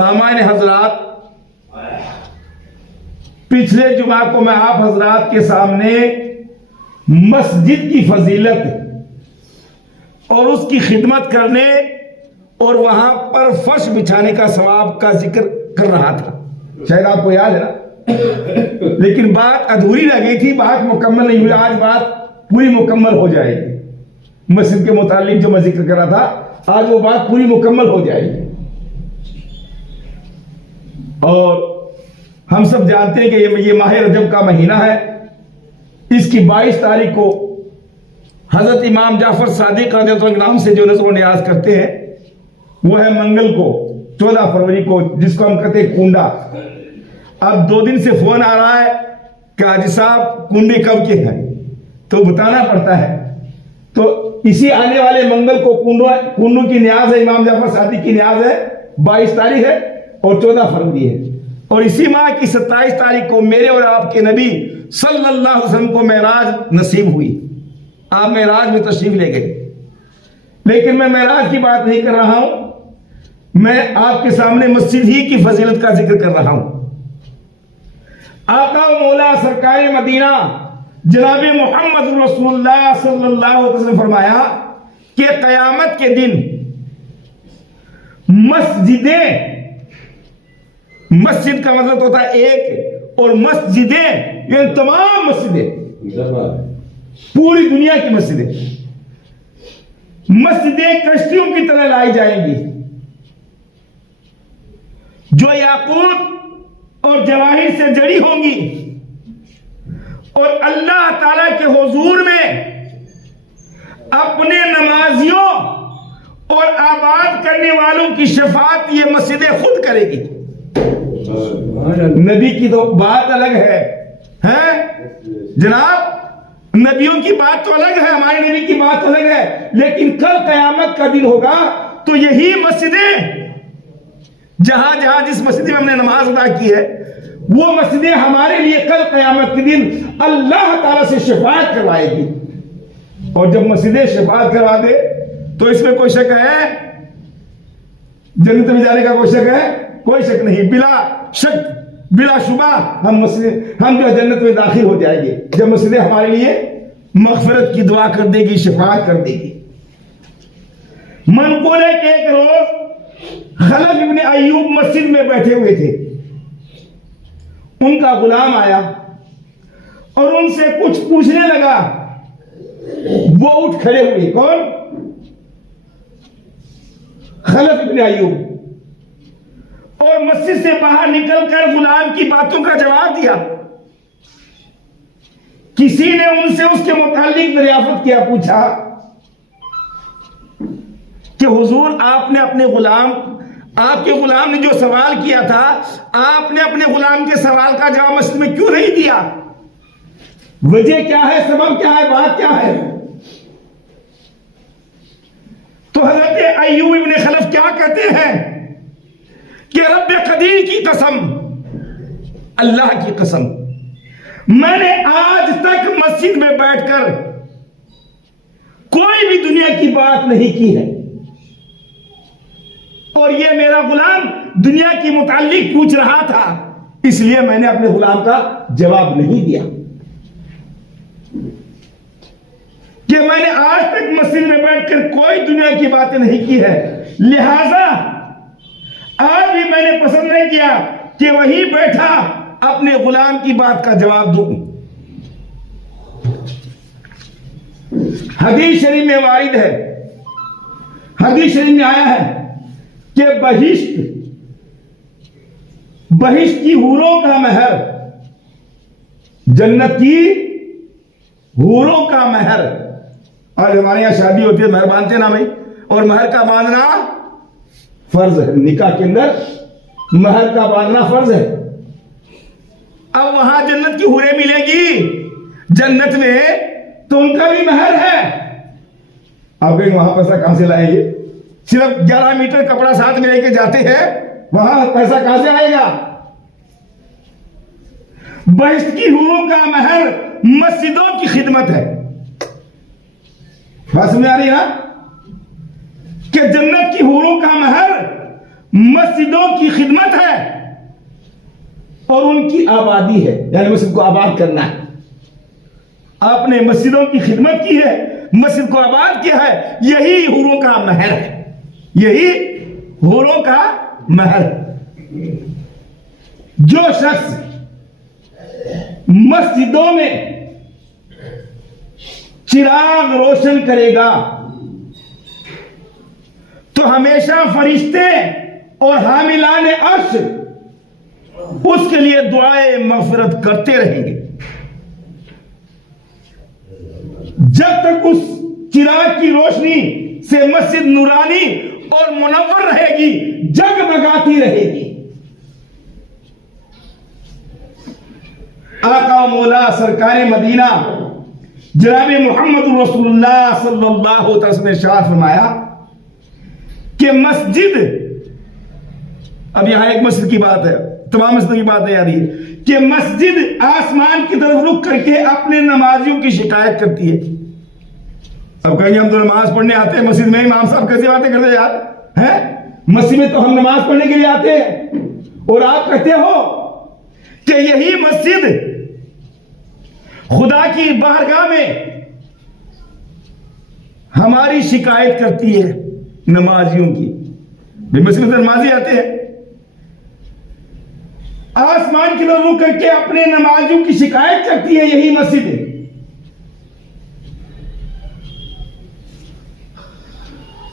सामान्य हजरात, पिछले जुमा को मैं आप हजरात के सामने मस्जिद की फजीलत और उसकी खिदमत करने और वहां पर फर्श बिछाने का सवाब का जिक्र कर रहा था। शायद आपको याद है ना, लेकिन बात अधूरी रह गई थी, बात मुकम्मल नहीं हुई। आज बात पूरी मुकम्मल हो जाएगी। मस्जिद के मुतालिक जो मैं जिक्र कर रहा था, आज वो बात पूरी मुकम्मल हो जाएगी। और हम सब जानते हैं कि ये माह रजब का महीना है। इसकी 22 तारीख को हजरत इमाम जाफर सादिक रज़ियल्लाहु अन्हु के नाम से जो नज़्र नियाज करते हैं, वो है मंगल को 14 फरवरी को, जिसको हम कहते हैं कुंडा। अब 2 दिन से फोन आ रहा है कि हाजी साहब कुंडे कब के हैं, तो बताना पड़ता है। तो इसी आने वाले मंगल को कुंडों की न्याज है, इमाम जाफर सादिक की न्याज है। 22 तारीख है और 14 फरवरी है। और इसी माह की 27 तारीख को मेरे और आपके नबी सल्लल्लाहु अलैहि वसल्लम को मेराज नसीब हुई। आप मेराज में तशरीफ ले गए, लेकिन मैं मेराज की बात नहीं कर रहा हूं। मैं आपके सामने मस्जिद ही की फजीलत का जिक्र कर रहा हूं। आका व मौला सरकार मदीना जनाब मोहम्मद रसूलुल्लाह सल्लल्लाहु अलैहि वसल्लम फरमाया कि कयामत के दिन मस्जिद का मतलब होता है एक, और मस्जिदें ये तमाम मस्जिदें, पूरी दुनिया की मस्जिदें कश्तियों की तरह लाई जाएंगी, जो याकूत और जवाहिर से जड़ी होंगी, और अल्लाह ताला के हुजूर में अपने नमाजियों और आबाद करने वालों की शफात ये मस्जिदें खुद करेगी। नबी की तो बात अलग है जनाब, नबियों की बात तो अलग है, हमारे नबी की बात अलग है। लेकिन कल कयामत का दिन होगा तो यही मस्जिदें, जहां जहां जिस मस्जिद में हमने नमाज अदा की है, वो मस्जिदें हमारे लिए कल कयामत के दिन अल्लाह ताला से शफाअत करवाएगी। और जब मस्जिदें शफाअत करवा दे तो इसमें कोई शक है? जन्नत में जाने का कोई शक है? कोई शक नहीं, बिला शक बिला शुबा हम जो जन्नत में दाखिल हो जाएंगे, जब मस्जिदें हमारे लिए मगफिरत की दुआ कर देगी, शफाअत कर देगी। मनकूल है कि एक रोज खलफ इब्ने अय्यूब मस्जिद में बैठे हुए थे। उनका गुलाम आया और उनसे कुछ पूछने लगा। वो उठ खड़े हुए। कौन? खलफ इब्ने अय्यूब। और मस्जिद से बाहर निकलकर गुलाम की बातों का जवाब दिया। किसी ने उनसे उसके मुतालिक दरियाफ्त किया, पूछा कि हुजूर आपके गुलाम ने जो सवाल किया था, आपने अपने गुलाम के सवाल का जवाब मस्जिद में क्यों नहीं दिया? वजह क्या है, सबब क्या है, बात क्या है? तो हजरत अय्यूब इब्ने खलफ क्या कहते हैं कि रब्बे कदीर की कसम, अल्लाह की कसम, मैंने आज तक मस्जिद में बैठकर कोई भी दुनिया की बात नहीं की है, और ये मेरा गुलाम दुनिया की मुताल्लिक पूछ रहा था, इसलिए मैंने अपने गुलाम का जवाब नहीं दिया। कि मैंने आज तक मस्जिद में बैठकर कोई दुनिया की बातें नहीं की है, लिहाजा आज भी मैंने पसंद नहीं किया कि वही बैठा अपने गुलाम की बात का जवाब दूं। हदीस शरीफ में वारिद है, हदीस शरीफ में आया है कि बहिश्त की हूरों का महर, जन्नत की हूरों का महर। आज हमारे यहां शादी होती है, महर बांधते ना भाई, और महर का बांधना फर्ज है। निकाह के अंदर महर का बांधना फर्ज है। अब वहां जन्नत की हूरें मिलेगी जन्नत में, तो उनका भी महर है। आप कहेंगे वहां पैसा कहां से लाएंगे? सिर्फ 11 मीटर कपड़ा साथ में लेके जाते हैं, वहां पैसा कहां से आएगा? बहिश्त की हूरों का महर मस्जिदों की खिदमत है। बात समझ आ रही है ना कि जन्नत की हूरों का महर मस्जिदों की खिदमत और उनकी आबादी है, यानी मस्जिद को आबाद करना है। आपने मस्जिदों की खिदमत की है, मस्जिद को आबाद किया है, यही हूरों का महल है, यही हूरों का महल है। जो शख्स मस्जिदों में चिराग रोशन करेगा तो हमेशा फरिश्ते और हामिलाने अर्श उसके लिए दुआए मग़फ़िरत करते रहेंगे। जब तक उस चिराग की रोशनी से मस्जिद नूरानी और मुनव्वर रहेगी, जगमगाती रहेगी। आका मौला सरकार मदीना जनाब मोहम्मद रसूलुल्लाह सल्लल्लाहु अलैहि वसल्लम ने इरशाद फरमाया कि मस्जिद, अब यहां एक मस्जिद की बात है, तमाम मस्जिद की बात नहीं आ रही है, कि मस्जिद आसमान की तरफ रुख करके अपने नमाजियों की शिकायत करती है। अब कहेंगे हम तो नमाज पढ़ने आते हैं मस्जिद में, इमाम साहब कैसे बातें करते यार हैं? मस्जिद में तो हम नमाज पढ़ने के लिए आते हैं, और आप कहते हो कि यही मस्जिद खुदा की बारगाह में हमारी शिकायत करती है नमाजियों की। मस्जिद में नमाजी आते हैं, आसमान की तरफ रुख करके अपने नमाजियों की शिकायत करती है यही मस्जिद है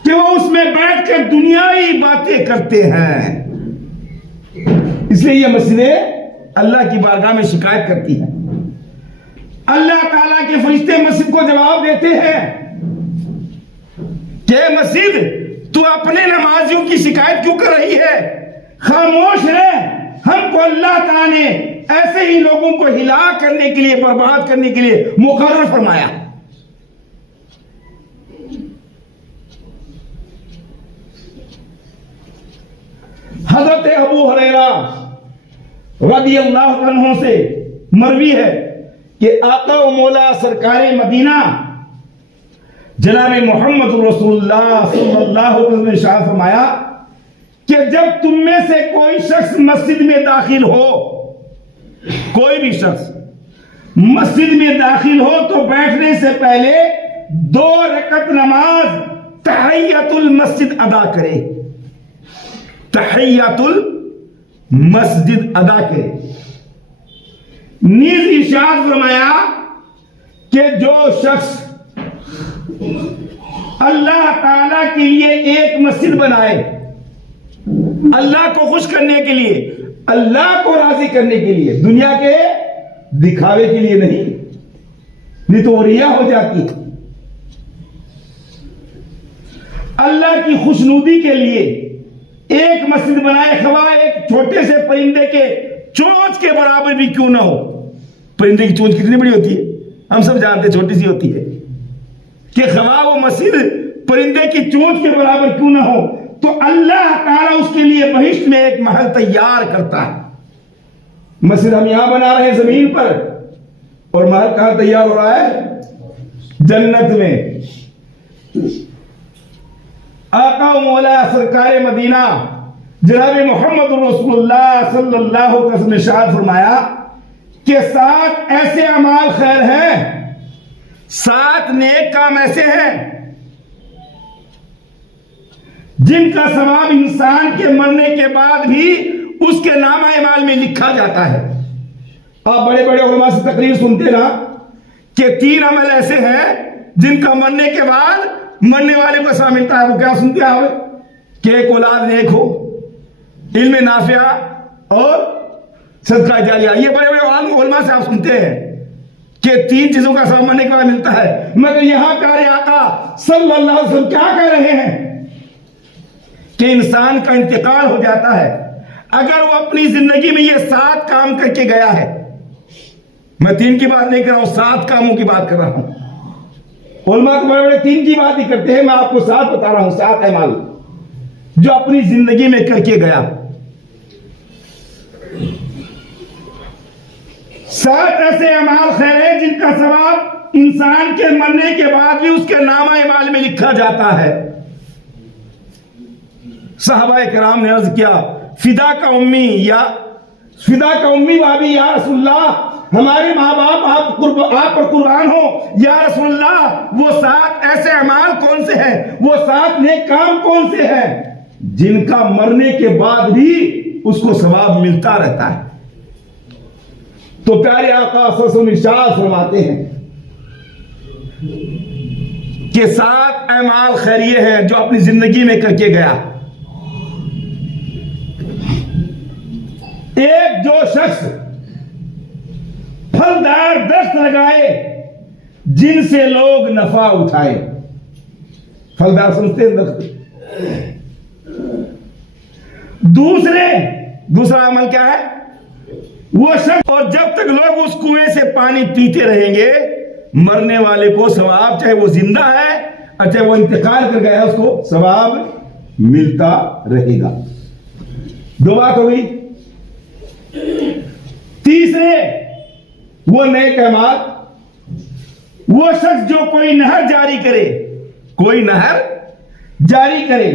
कि वो उसमें बैठकर दुनियावी बातें करते हैं। इसलिए यह मस्जिदें अल्लाह की बारगाह में शिकायत करती हैं। अल्लाह ताला के फरिश्ते मस्जिद को जवाब देते हैं कि मस्जिद तू अपने नमाजियों की शिकायत क्यों कर रही है? खामोश है, हमको अल्लाह ताला ने ऐसे ही लोगों को हिला करने के लिए, बर्बाद करने के लिए मुकर्रर फरमाया। हजरत अबू हुरैरा रज़ियल्लाहु अन्हु से मरवी है कि आका व मौला सरकार मदीना जनाब मोहम्मद रसूलुल्लाह सल्लल्लाहु अलैहि वसल्लम ने इरशाद फरमाया कि जब तुम में से कोई शख्स मस्जिद में दाखिल हो, कोई भी शख्स मस्जिद में दाखिल हो तो बैठने से पहले 2 रकअत नमाज तहियतुल मस्जिद अदा करे, तहियतुल मस्जिद अदा करे। नीज इरशाद फरमाया कि जो शख्स अल्लाह ताला के लिए एक मस्जिद बनाए, अल्लाह को खुश करने के लिए, अल्लाह को राजी करने के लिए, दुनिया के दिखावे के लिए नहीं तो रिया हो जाती, अल्लाह की खुशनुदी के लिए एक मस्जिद बनाए, खवा एक छोटे से परिंदे के चोंच के बराबर भी क्यों ना हो। परिंदे की चोंच कितनी बड़ी होती है हम सब जानते, छोटी सी होती है, कि खवा वो मस्जिद परिंदे की चोंच के बराबर क्यों ना हो, तो अल्लाह ताला उसके लिए बहिश्त में एक महल तैयार करता है। मस्जिद हम यहां बना रहे हैं जमीन पर, और महल कहां तैयार हो रहा है? जन्नत में। आका मौला सरकार मदीना जनाब मोहम्मद रसूलुल्लाह सल्लल्लाहु अलैहि वसल्लम ने इरशाद फरमाया कि 7 ऐसे अमाल खैर हैं, 7 नेक काम ऐसे हैं जिनका सवाब इंसान के मरने के बाद भी उसके नामा अमाल में लिखा जाता है। आप बड़े बड़े उलमा से तकरीर सुनते ना कि 3 अमल ऐसे हैं जिनका मरने के बाद मरने वाले को सवाब मिलता है। वो क्या सुनते हैं आप? कि एक औलाद नेक हो, इल्म नाफिया और सदका जारिया। ये बड़े बड़े उलमा से आप सुनते हैं कि 3 चीजों का सवाब मरने के बाद मिलता है। मगर यहां प्यारे आका सल्लल्लाहु अलैहि वसल्लम क्या कह रहे हैं कि इंसान का इंतकाल हो जाता है, अगर वो अपनी जिंदगी में ये 7 काम करके गया है, मैं 3 की बात नहीं कर रहा हूं, 7 कामों की बात कर रहा हूं। उलमा तो बड़े बड़े 3 की बात ही करते हैं, मैं आपको 7 बता रहा हूं, 7 अमाल जो अपनी जिंदगी में करके गया। 7 ऐसे अमाल खैर हैं जिनका सवाब इंसान के मरने के बाद भी उसके नामा अमाल में लिखा जाता है। सहाबाए किराम ने अर्ज किया, फिदा का उम्मी या फिदा का उम्मी भाभी या रसूलल्लाह, हमारे माँ बाप आप पर कुर्बान हो या रसूलल्लाह, वो 7 ऐसे अमाल कौन से हैं, वो 7 नेक काम कौन से हैं जिनका मरने के बाद भी उसको सवाब मिलता रहता है। तो प्यारे आका सल्लल्लाहु इरशाद फरमाते हैं कि 7 अमाल खैरिये हैं जो अपनी जिंदगी में करके गया। एक, जो शख्स फलदार दरख्त लगाए जिनसे लोग नफा उठाए। फलदार समझते हैं दरख्त। दूसरा अमल क्या है, वो शख्स, और जब तक लोग उस कुएं से पानी पीते रहेंगे मरने वाले को सवाब, चाहे वो जिंदा है और चाहे वो इंतकाल कर गया है, उसको सवाब मिलता रहेगा। 2 बात हो गई। तीसरे, वो नेक अमाल, वो शख्स जो कोई नहर जारी करे, कोई नहर जारी करे,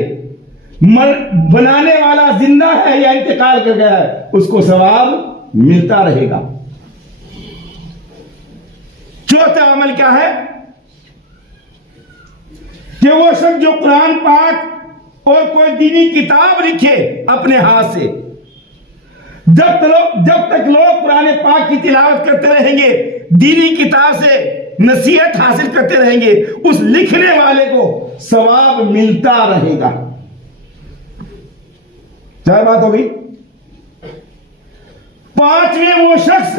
बनाने वाला जिंदा है या इंतकाल कर गया है, उसको सवाब मिलता रहेगा। चौथा अमल क्या है कि वो शख्स जो कुरान पाक और कोई दीनी किताब लिखे अपने हाथ से, जब तक लोग कुरान पाक की तिलावत करते रहेंगे, दीनी किताब से नसीहत हासिल करते रहेंगे, उस लिखने वाले को सवाब मिलता रहेगा। 4 बात हो गई। 5वें, वो शख्स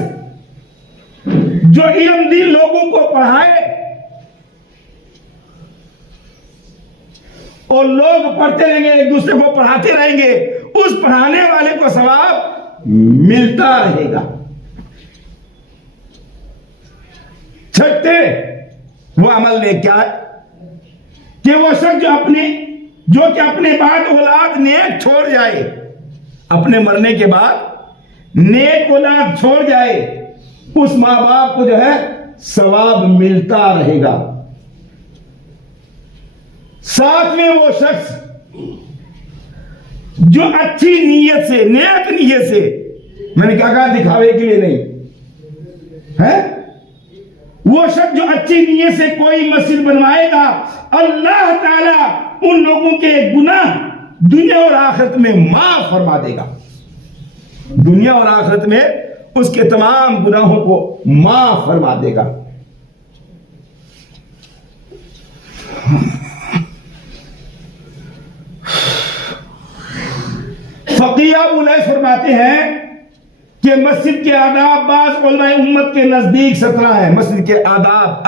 जो इल्म दीन लोगों को पढ़ाए और लोग पढ़ते रहेंगे, एक दूसरे को पढ़ाते रहेंगे, उस पढ़ाने वाले को सवाब मिलता रहेगा। 6, वो अमल ने क्या है कि वो शख्स जो कि अपने बाद औलाद नेक छोड़ जाए, अपने मरने के बाद नेक औलाद छोड़ जाए, उस मां बाप को जो है सवाब मिलता रहेगा। 7वें, वो शख्स जो अच्छी नीयत से, नेक नीयत से, मैंने क्या कहा, दिखावे के लिए नहीं है, वो शख्स जो अच्छी नीयत से कोई मस्जिद बनवाएगा, अल्लाह ताला उन लोगों के गुनाह दुनिया और आखिरत में माफ फरमा देगा। दुनिया और आखिरत में उसके तमाम गुनाहों को माफ फरमा देगा। फकीह उलैस फरमाते हैं कि मस्जिद के आदाब बाज़ उलमाए उम्मत के नजदीक 17 है। मस्जिद के आदाब,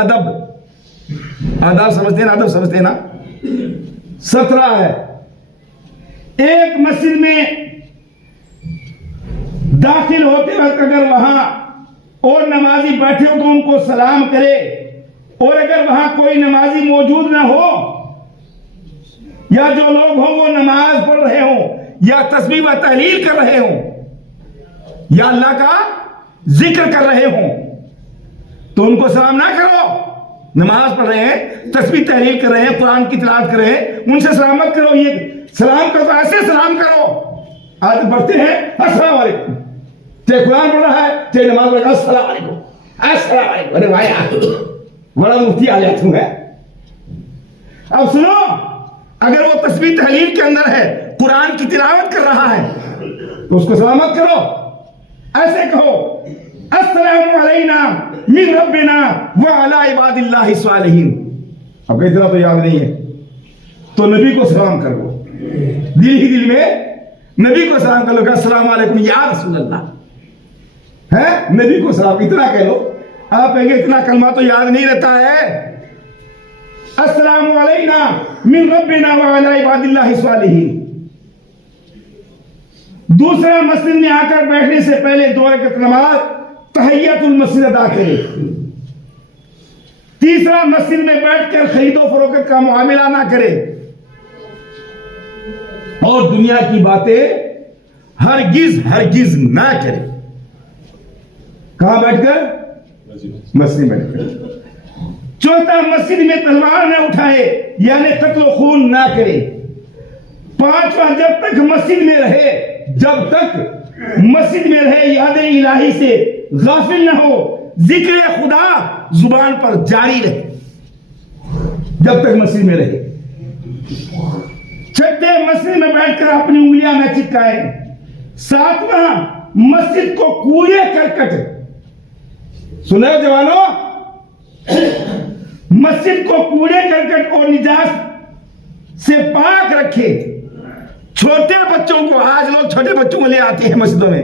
आदाब समझते हैं ना, अदब समझते हैं ना, 17 है। एक, मस्जिद में दाखिल होते वक्त अगर वहां और नमाजी बैठे हो तो उनको सलाम करे, और अगर वहां कोई नमाजी मौजूद ना हो या जो लोग हों वो नमाज पढ़ रहे हों या तस्बीह व तहलील कर रहे हों या अल्लाह का जिक्र कर रहे हों, तो उनको सलाम ना करो। नमाज पढ़ रहे हैं, तस्बीह तहलील कर रहे हैं, कुरान की तिलावत कर रहे हैं, उनसे सलाम मत करो। ये सलाम करो तो ऐसे सलाम करो, आज बढ़ते हैं अस्सलाम वालेकुम, चाहे कुरान पढ़ रहा है चाहे नमाज पढ़ रहा है, अस्सलाम वालेकुम, अस्सलाम वालेकुम। अरे भाई बड़ा मुफ्ती आ जाता है। अब सुनो, अगर वो तस्बीह तहलील के अंदर है, कुरान की तिलावत कर रहा है, तो उसको सलाम मत करो, ऐसे कहो अस्सलामु अलैना मिन रब्बिना व अला इबादिल्लाहि सालिहीन। अब इतना तो याद नहीं है, तो नबी को सलाम कर लो, दिल ही दिल में नबी को सलाम कर लो, अस्सलामु अलैकुम या रसूल अल्लाह है, नबी को सलाम, इतना कह लो। आप कहेंगे इतना कलमा तो याद नहीं रहता है। अस्सलामु अलैना मिन रब्बिना व अला इबादिल्लाहि सालिहीन। दूसरा, मस्जिद में आकर बैठने से पहले 2 रकात नमाज तहियतुल मस्जिद अदा करें। तीसरा, मस्जिद में बैठकर खरीदो फरोख्त का मुआमला ना करे और दुनिया की बातें हरगिज ना करे। कहां बैठकर? मस्जिद में बैठकर। चौथा, मस्जिद में तलवार ना उठाए यानी कत्ल खून ना करे। 5वां, जब तक मस्जिद में रहे जब तक मस्जिद में रहे याद इलाही से गाफिल न हो, जिक्र खुदा जुबान पर जारी रहे, जब तक मस्जिद में रहे। छठे, मस्जिद में बैठकर अपनी उंगलियां न चिपकाए। सातवां, मस्जिद को कूड़े करकट, सुने जवानों, मस्जिद को कूड़े करकट और निजात से पाक रखे। छोटे बच्चों को, आज लोग छोटे बच्चों को ले आते हैं मस्जिदों में,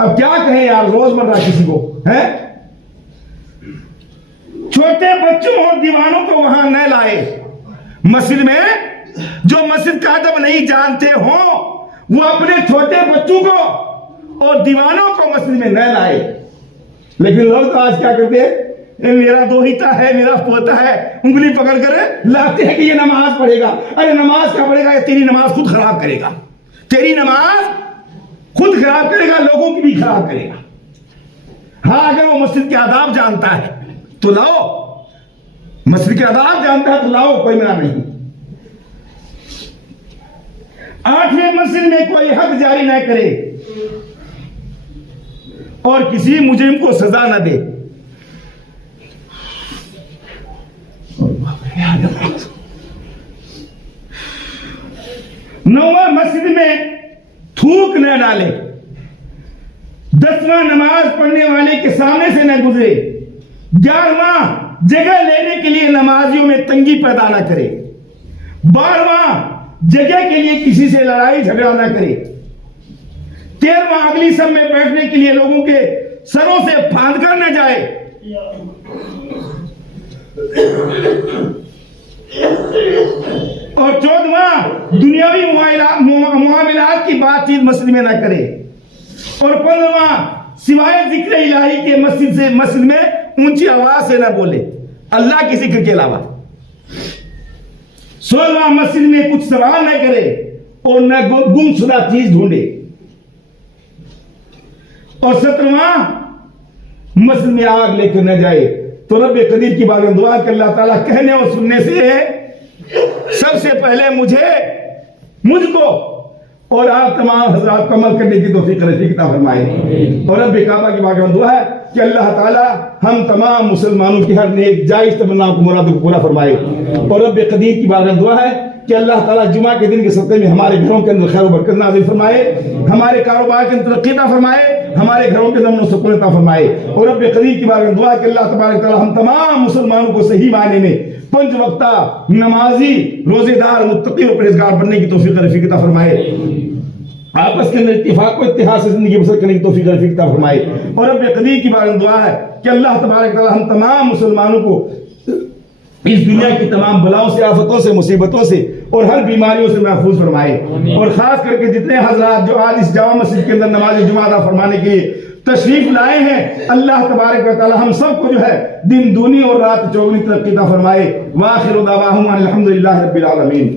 अब क्या कहें यार, रोजमर्रा किसी को है, छोटे बच्चों और दीवानों को वहां न लाए मस्जिद में। जो मस्जिद का अदब नहीं जानते हो वो अपने छोटे बच्चों को और दीवानों को मस्जिद में न लाए। लेकिन लोग तो आज क्या करते हैं, मेरा दोहिता है, मेरा पोता है, उंगली पकड़ कर लाते हैं कि ये नमाज पढ़ेगा। अरे नमाज क्या पढ़ेगा, ये तेरी नमाज खुद खराब करेगा, तेरी नमाज खुद खराब करेगा, लोगों की भी खराब करेगा। हाँ, अगर वो मस्जिद के आदाब जानता है तो लाओ, मस्जिद के आदाब जानता है तो लाओ, कोई मना नहीं। आठवें, मस्जिद में कोई हद जारी न करे और किसी मुजरिम को सजा न दे। नौवां, मस्जिद में थूक न डाले। 10वां, नमाज पढ़ने वाले के सामने से न गुजरे। 11वां, जगह लेने के लिए नमाजियों में तंगी पैदा न करे। 12वां, जगह के लिए किसी से लड़ाई झगड़ा न करे। 13वां, अगली सब में बैठने के लिए लोगों के सरों से फांद कर न जाए। और 14वां, दुनियावी मुआमिलात की बातचीत मस्जिद में न करे। और 15वां, सिवाय जिक्र इलाही के मस्जिद में ऊंची आवाज से न बोले, अल्लाह के जिक्र के अलावा। 16वां, मस्जिद में कुछ सवाल न करे और न गुमशुदा चीज ढूंढे। और 17वां, मस्जिद में आग लेकर न जाए। तो रब कदीर की बात दुआ कि अल्लाह ताला कहने और सुनने से सबसे पहले मुझको और आप तमाम हजरात को अमल करने की तौफीक अता फरमाए। और रब काबा की बात दुआ है कि अल्लाह ताला हम तमाम मुसलमानों की हर नेक जायज तमन्नाओं को, मुरादों को पूरा फरमाए। और रब कदीर की बात दुआ है कि अल्लाह ताला जुमा के दिन के सत्ते में हमारे घरों के अंदर खैर बरकत नाज़िल फरमाए, हमारे कारोबार के अंदर तरक्की अता फरमाए, हमारे घरों के अंदर अमन सुकून अता फरमाए। और रब कदीर की बात दुआ कि अल्लाह तबारक तआला हम तमाम मुसलमानों को सही मायने में 5 वक्ता नमाजी, रोजेदार, मुत्तकी और परहेजगार बनने की तौफीक अता फरमाए। आपस के अंदर इत्तिफाक को इत्तिहाद से जिंदगी बसर करने की तौफीक अता फरमाए। और रब कदीर की बात दुआ है कि अल्लाह तबारक तआला हम तमाम मुसलमानों को इस दुनिया की तमाम बलाओं से, आफतों से, मुसीबतों से और हर बीमारियों से महफूज फरमाए। और खास करके जितने हजरात जो आज इस जामा मस्जिद के अंदर नमाज जुमा अदा फरमाने के लिए तशरीफ लाए हैं, अल्लाह तबारक व तआला हम सबको जो है दिन दूनी और रात चौगुनी तरक्की अता फरमाए। वाखिरु दावाहुम अनिल हम्दुलिल्लाहि रब्बिल आलमीन।